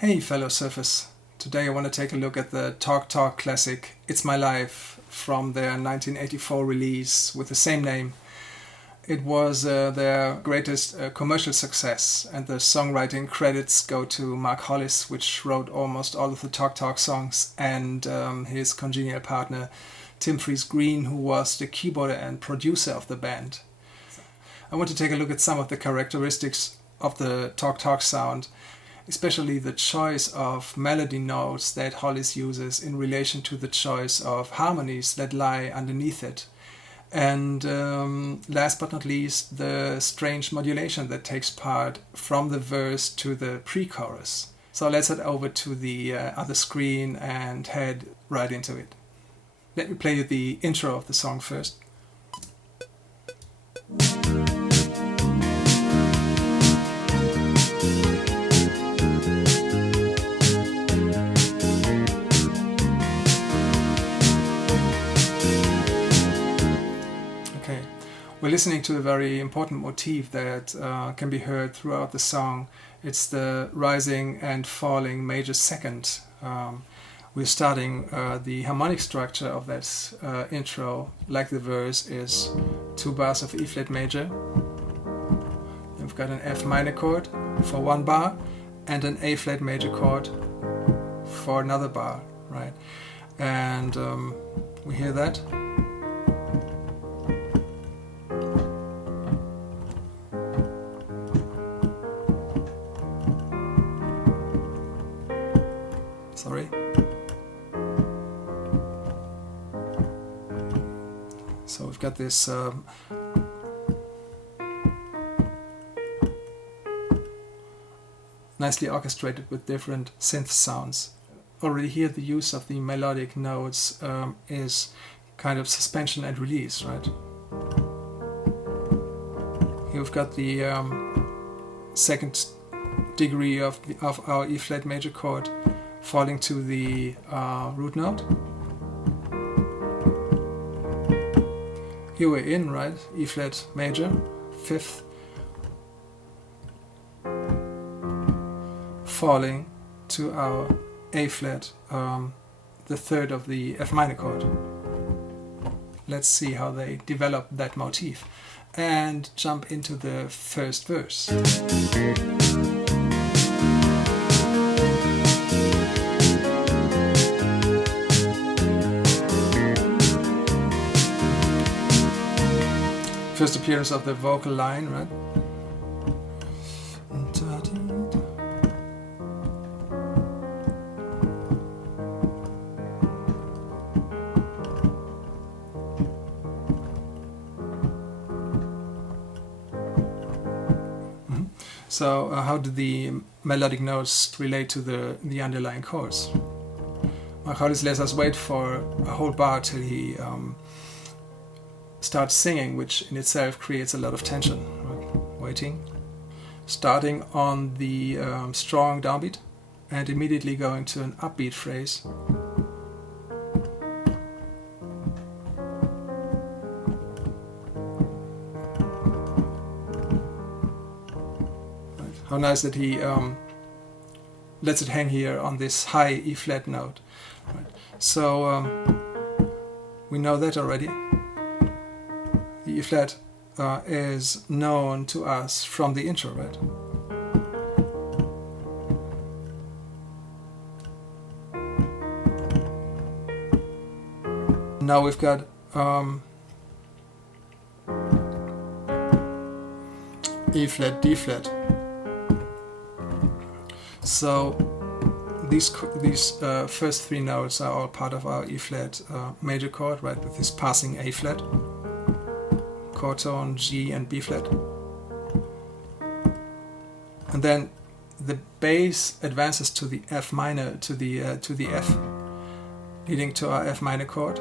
Hey fellow surfers, today I want to take a look at the Talk Talk classic It's My Life from their 1984 release with the same name. It was their greatest commercial success, and the songwriting credits go to Mark Hollis, which wrote almost all of the Talk Talk songs, and his congenial partner Tim Fries-Green, who was the keyboarder and producer of the band. I want to take a look at some of the characteristics of the Talk Talk sound, especially the choice of melody notes that Hollis uses in relation to the choice of harmonies that lie underneath it. And last but not least, the strange modulation that takes part from the verse to the pre-chorus. So let's head over to the other screen and head right into it. Let me play you the intro of the song first. We're listening to a very important motif that can be heard throughout the song. It's the rising and falling major second. We're starting the harmonic structure of that intro, like the verse, is 2 bars of E flat major. Then we've got an F minor chord for 1 bar and an A flat major chord for another bar, right? And we hear that. Sorry. So we've got this nicely orchestrated with different synth sounds. Already here the use of the melodic notes is kind of suspension and release, right? Here we've got the second degree of our E flat major chord falling to the root note. Here we're in, right? E flat major, 5th, falling to our A flat, the 3rd of the F minor chord. Let's see how they develop that motif and jump into the first verse. First appearance of the vocal line, right? So how do the melodic notes relate to the underlying chorus? Mark Hollis lets us wait for a whole bar till he starts singing, which in itself creates a lot of tension. Right? Waiting, starting on the strong downbeat and immediately going to an upbeat phrase. Right. How nice that he lets it hang here on this high E flat note. Right. So we know that already. The E flat is known to us from the intro, right? Now we've got E flat, D flat. So these first 3 notes are all part of our E flat major chord, right? With this passing A flat, chord tone G and B flat, and then the bass advances to the F minor, to the F, leading to our F minor chord,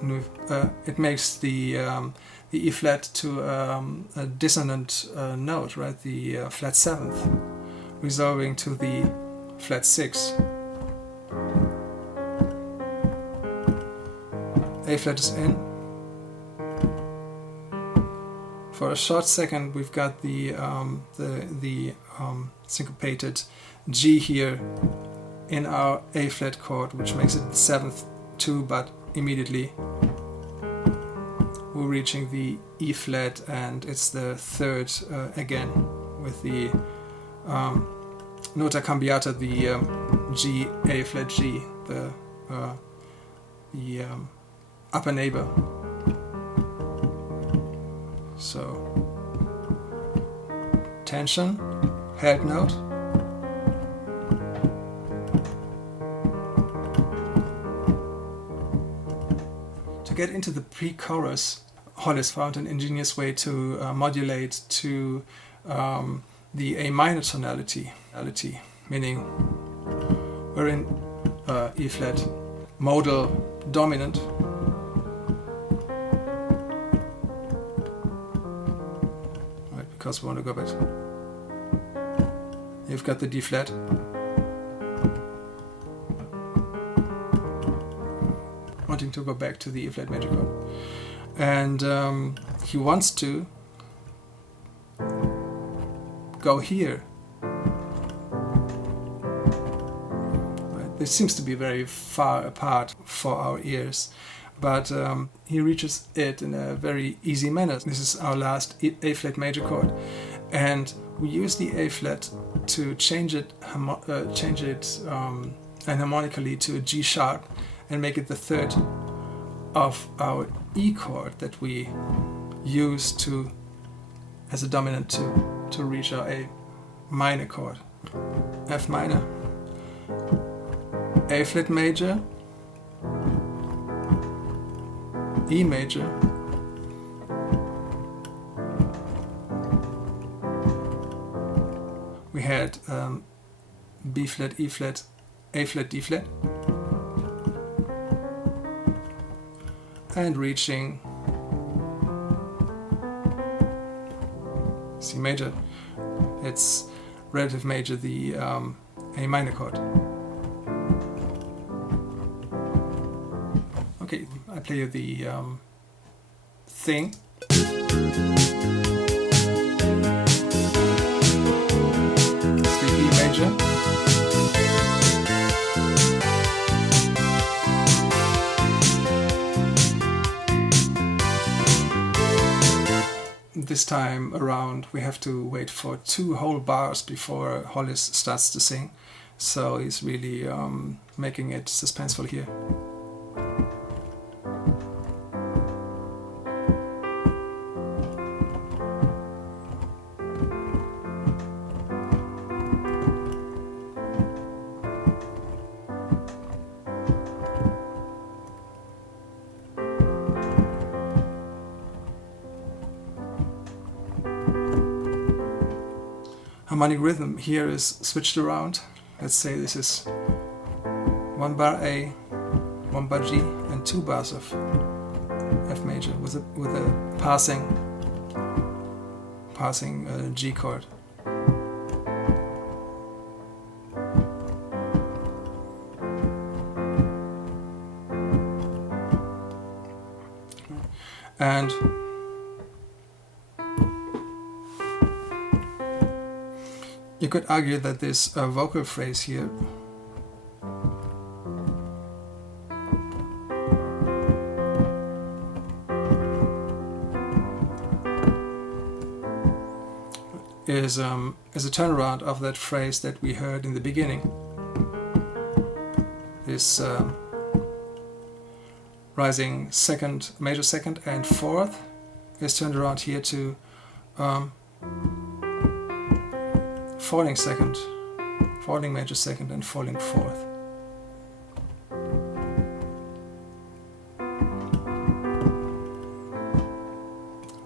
and it makes the E flat to a dissonant note, right? The flat 7th, resolving to the flat 6. A flat is in. For a short second, we've got the syncopated G here in our A flat chord, which makes it the 7th too, but immediately we're reaching the E flat, and it's the 3rd again with the nota cambiata, the G, A flat G, the upper neighbor. So tension, held note, to get into the pre-chorus. Hollis found an ingenious way to modulate to the A minor tonality, meaning we're in E flat modal dominant, right, because we want to go back. You've got the D flat, wanting to go back to the E flat major chord, and he wants to go here. Right. This seems to be very far apart for our ears, but he reaches it in a very easy manner. This is our last A flat major chord, and we use the A flat to change it enharmonically to a G sharp and make it the 3rd of our E chord that we use to as a dominant to reach our A minor chord. F minor, A flat major, E major, we had B flat, E flat, A flat, D flat, and reaching C major. It's relative major, the A minor chord. Okay, I play you the thing. It's the E major. This time around we have to wait for 2 whole bars before Hollis starts to sing, so he's really making it suspenseful here. Harmonic rhythm here is switched around. Let's say this is 1 bar A, 1 bar G, and 2 bars of F major with a passing G chord. And you could argue that this vocal phrase here is a turnaround of that phrase that we heard in the beginning. This rising second, major second and 4th is turned around here to falling second, falling major second, and falling 4th.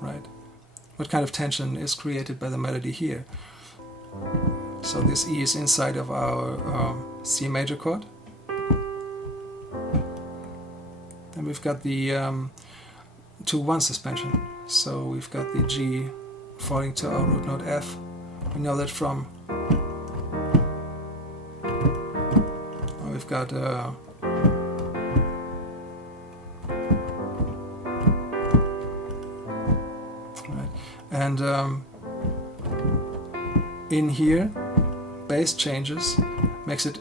Right. What kind of tension is created by the melody here? So this E is inside of our C major chord. Then we've got the 2-1 suspension. So we've got the G falling to our root note F. We know that from. We've got right. And in here, bass changes, makes it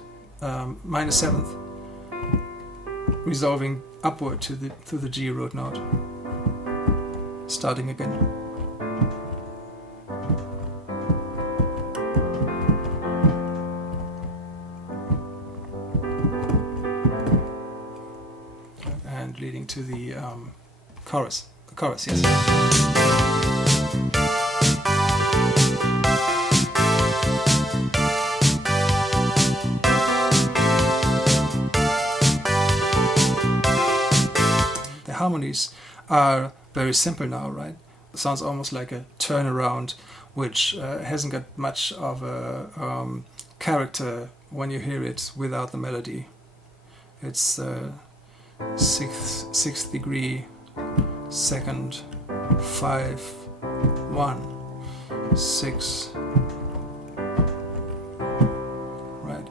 minor seventh, resolving upward to the G root note, starting again. And leading to the chorus. The chorus, yes. Harmonies are very simple now, right? It sounds almost like a turnaround, which hasn't got much of a character when you hear it without the melody. It's sixth degree, second, 5, 1, 6, right?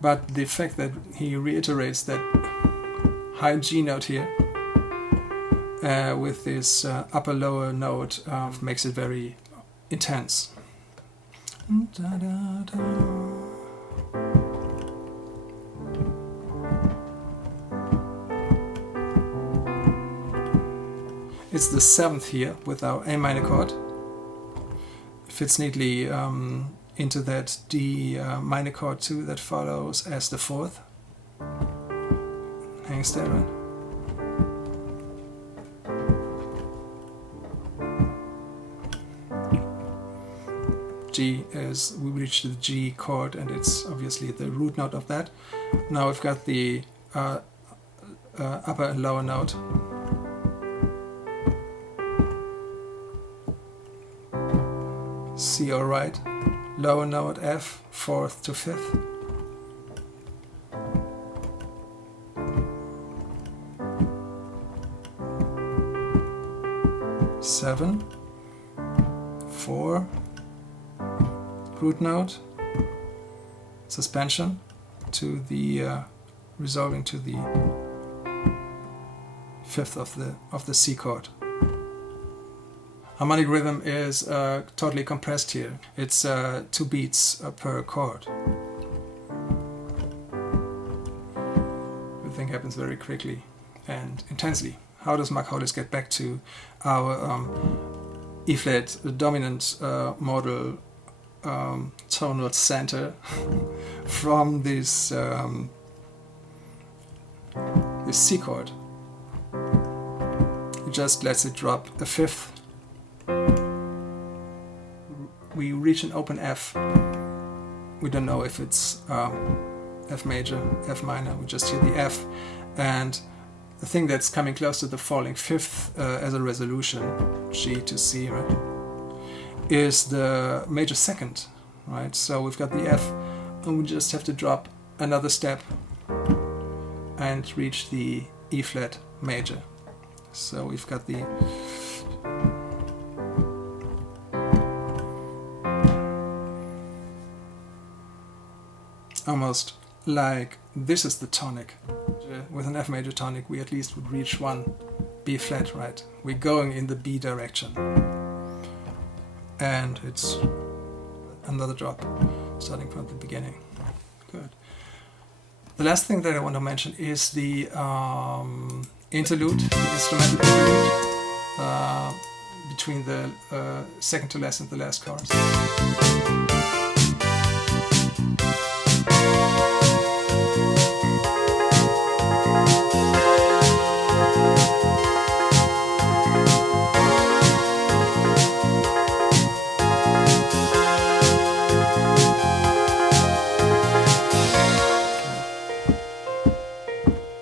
But the fact that he reiterates that high G note here with this upper lower note makes it very intense. It's the 7th here with our A minor chord. Fits neatly into that D minor chord too that follows as the 4th. Hangs there, right? G is, we reach the G chord and it's obviously the root note of that. Now we've got the upper and lower note. C all right, lower note F, 4th to 5th. Seven, 4, root note, suspension to the resolving to the 5th of the C chord. Harmonic rhythm is totally compressed here. It's 2 beats per chord. Everything happens very quickly and intensely. How does Mark Hollis get back to our E flat dominant modal tonal center from this this C chord? He just lets it drop a 5th. We reach an open F. We don't know if it's F major, F minor. We just hear the F, and the thing that's coming close to the falling 5th as a resolution, G to C, right, is the major second, right? So we've got the F, and we just have to drop another step and reach the E flat major. So we've got the almost like this is the tonic. With an F major tonic, we at least would reach one B flat, right? We're going in the B direction. And it's another drop, starting from the beginning. Good. The last thing that I want to mention is the interlude, the instrumental interlude between the second to last and the last chorus.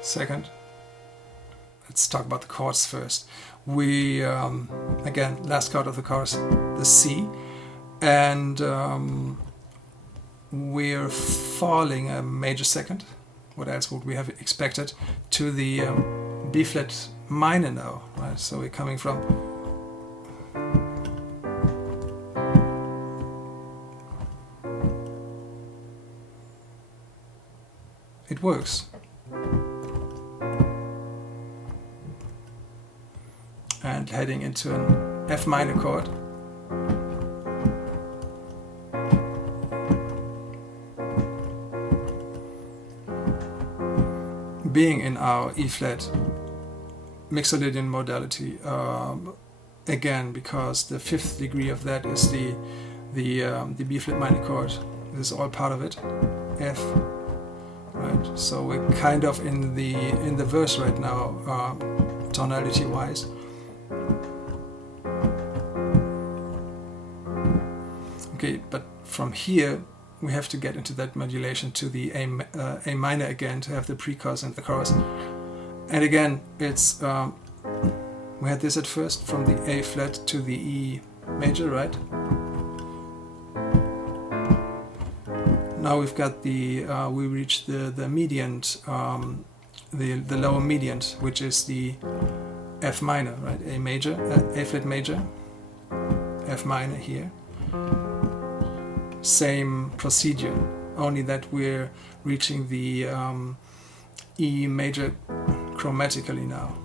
Second, let's talk about the chords first. We, again, last chord of the chorus, the C, and we're falling a major second. What else would we have expected? To the B flat minor now, right? So we're coming from it works. And heading into an F minor chord. being in our E-flat Mixolydian modality, again, because the 5th degree of that is the B-flat minor chord. This is all part of it, F, right? So we're kind of in the verse right now, tonality-wise. Okay, but from here we have to get into that modulation to the A minor again to have the pre-chorus and the chorus. And again, it's we had this at first from the A flat to the E major, right? Now we've got we reached the median, the lower median, which is the F minor, right? A major, A flat major, F minor here. Same procedure, only that we're reaching the E major chromatically now.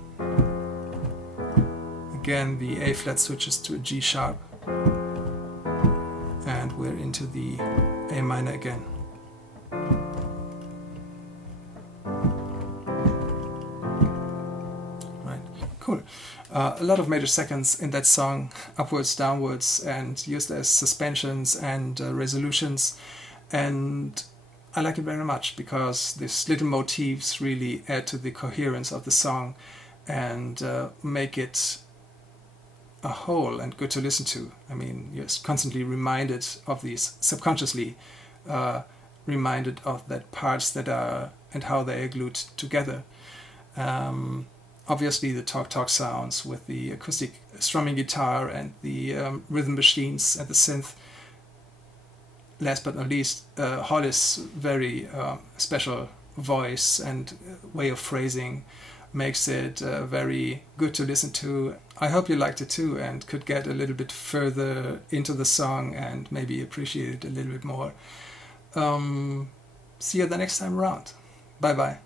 Again, the A flat switches to a G sharp, and we're into the A minor again. Right, cool. A lot of major seconds in that song, upwards, downwards, and used as suspensions and resolutions, and I like it very much because these little motifs really add to the coherence of the song and make it a whole and good to listen to. I mean, you're constantly reminded of these, subconsciously reminded of that parts that are and how they are glued together. Obviously the talk sounds with the acoustic strumming guitar and the rhythm machines and the synth. Last but not least, Hollis' very special voice and way of phrasing makes it very good to listen to. I hope you liked it too and could get a little bit further into the song and maybe appreciate it a little bit more. See you the next time around. Bye bye.